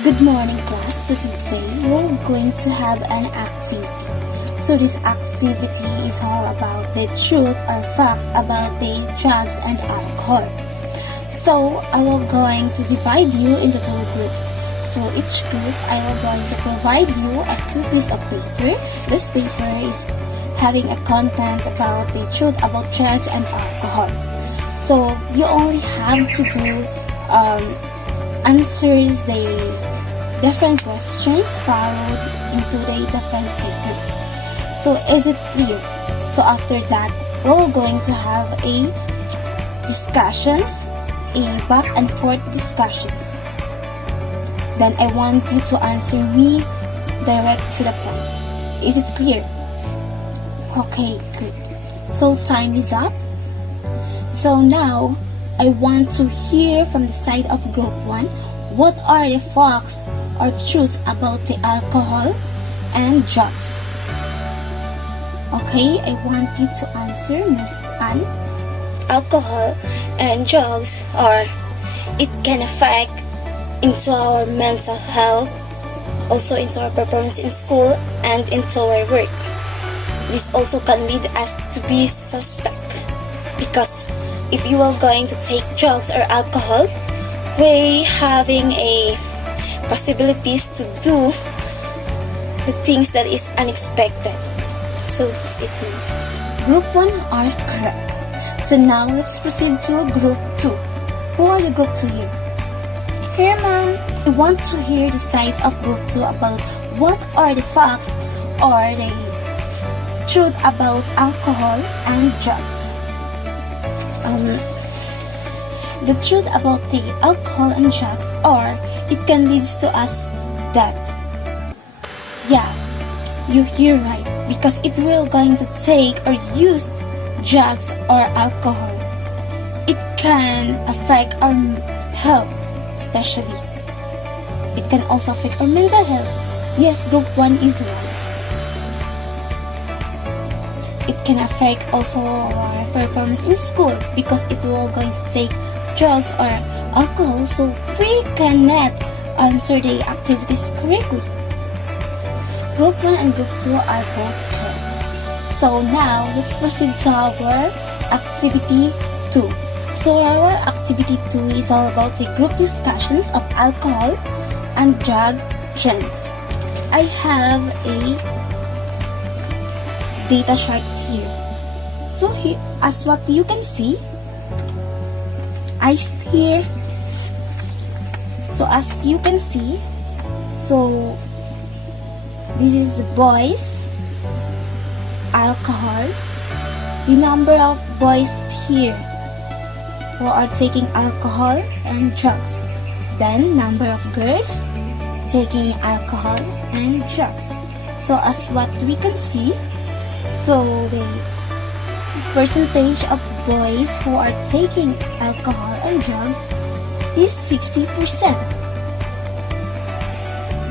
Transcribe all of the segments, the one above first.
Good morning, class. So today we're going to have an activity. So this activity is all about the truth or facts about the drugs and alcohol. So I will going to divide you into two groups. So each group I will going to provide you a two piece of paper. This paper is having a content about the truth about drugs and alcohol. So you only have to do answers the different questions followed into the different statements. So is it clear? So after that, we're going to have a discussions, a back and forth discussions. Then I want you to answer me direct to the point. Is it clear? Okay, good. So time is up. So now, I want to hear from the side of group 1, what are the facts or truths about the alcohol and drugs? Okay, I want you to answer, Miss Anne. Alcohol and drugs it can affect into our mental health, also into our performance in school and into our work. This also can lead us to be suspect because if you are going to take drugs or alcohol, we having a possibilities to do the things that is unexpected. So that's it. Group 1 are correct. So now let's proceed to group 2. Who are the group 2 here? Here, ma'am. I want to hear the sides of group 2 about what are the facts or the truth about alcohol and drugs. The truth about the alcohol and drugs it can lead to us that you hear right, because if we're going to take or use drugs or alcohol, it can affect our health, especially. It can also affect our mental health. Yes, group 1 is right. It can affect also our performance in school, because if we are going to take drugs or alcohol, so we cannot answer the activities correctly. Group 1 and group 2 are both correct. So now let's proceed to our activity 2. So our activity 2 is all about the group discussions of alcohol and drug trends. I have a data charts here. So here, as what you can see, here. So as you can see, so this is the boys, alcohol, the number of boys here who are taking alcohol and drugs, then number of girls taking alcohol and drugs. So as what we can see, so the percentage of boys who are taking alcohol and drugs is 60%.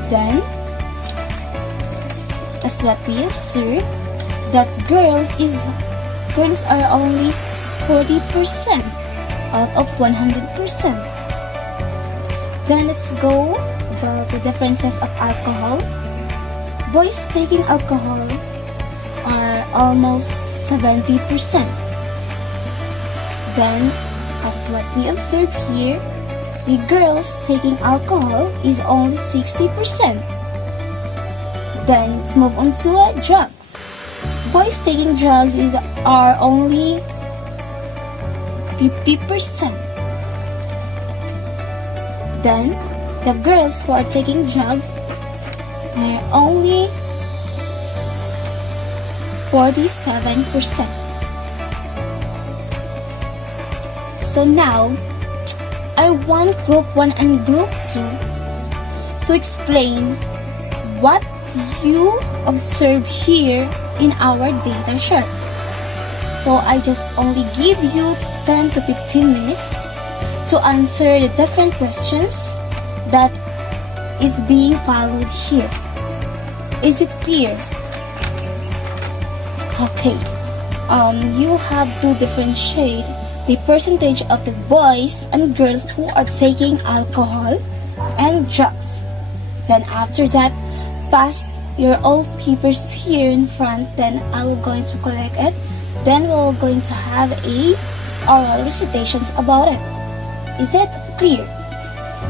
Then, as what we observe, that girls are only 40% out of 100%. Then let's go about the differences of alcohol. Boys taking alcohol are almost 70%. Then, as what we observe here, the girls taking alcohol is only 60%. Then, let's move on to drugs. Boys taking drugs are only 50%. Then, the girls who are taking drugs are only 47%. So now, I want group 1 and group 2 to explain what you observe here in our data charts. So I just only give you 10 to 15 minutes to answer the different questions that is being followed here. Is it clear? Okay. You have to differentiate the percentage of the boys and girls who are taking alcohol and drugs. Then after that, pass your old papers here in front. Then I will going to collect it. Then we're going to have a oral recitations about it. Is it clear?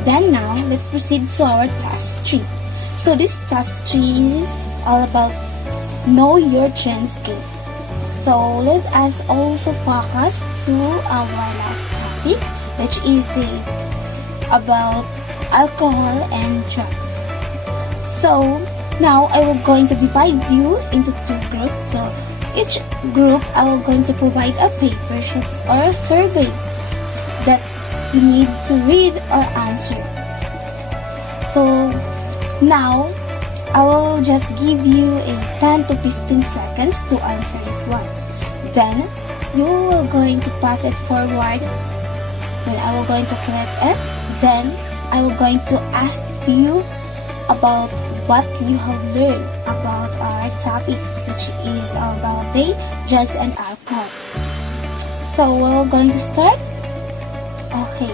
Then now, let's proceed to our task 3. So this task 3 is all about know your trends game. So let us also focus to our last topic, which is about alcohol and drugs. So now I will going to divide you into 2 groups. So each group I will going to provide a paper sheets or a survey that you need to read or answer. So now I will just give you a 10 to 15 seconds to answer this one. Then you will going to pass it forward. Then I will going to collect it. Then I will going to ask you about what you have learned about our topics, which is about the drugs and alcohol. So we're going to start. Okay.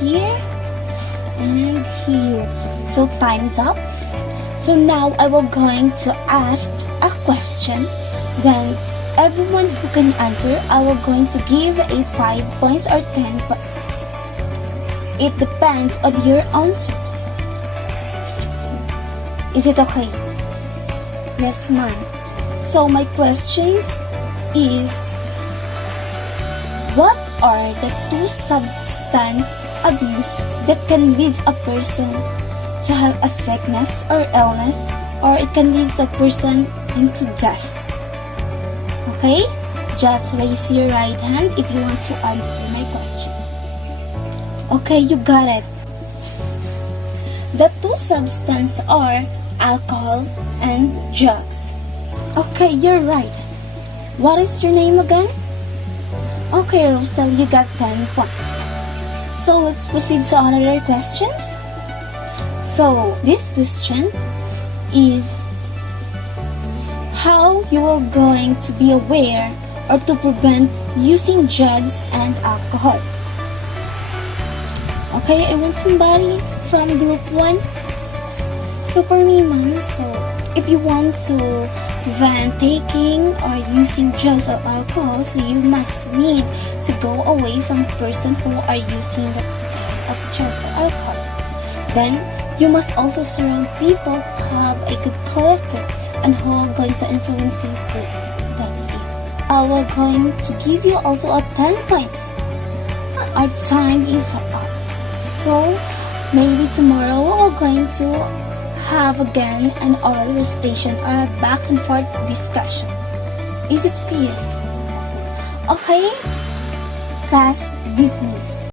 Here and here. So time is up. So now I will going to ask a question. Then everyone who can answer, I will going to give a 5 points or 10 points. It depends on your answers. Is it okay? Yes, ma'am. So my questions is, what are the 2 substance abuse that can lead a person to have a sickness or illness, or it can lead the person into death? Okay? Just raise your right hand if you want to answer my question. Okay, you got it. The 2 substances are alcohol and drugs. Okay, you're right. What is your name again? Okay, Rosel, you got 10 points. So let's proceed to another questions. So this question is how you are going to be aware or to prevent using drugs and alcohol. Okay, I want somebody from group 1. So for me, ma'am, so if you want to prevent taking or using drugs or alcohol, so you must need to go away from person who are using the kind of drugs or alcohol. Then you must also surround people who have a good character and who are going to influence you good. That's it. I will going to give you also a 10 points. Our time is up. So maybe tomorrow we're going to have again an oral recitation or a back and forth discussion. Is it clear? Okay? Class dismissed.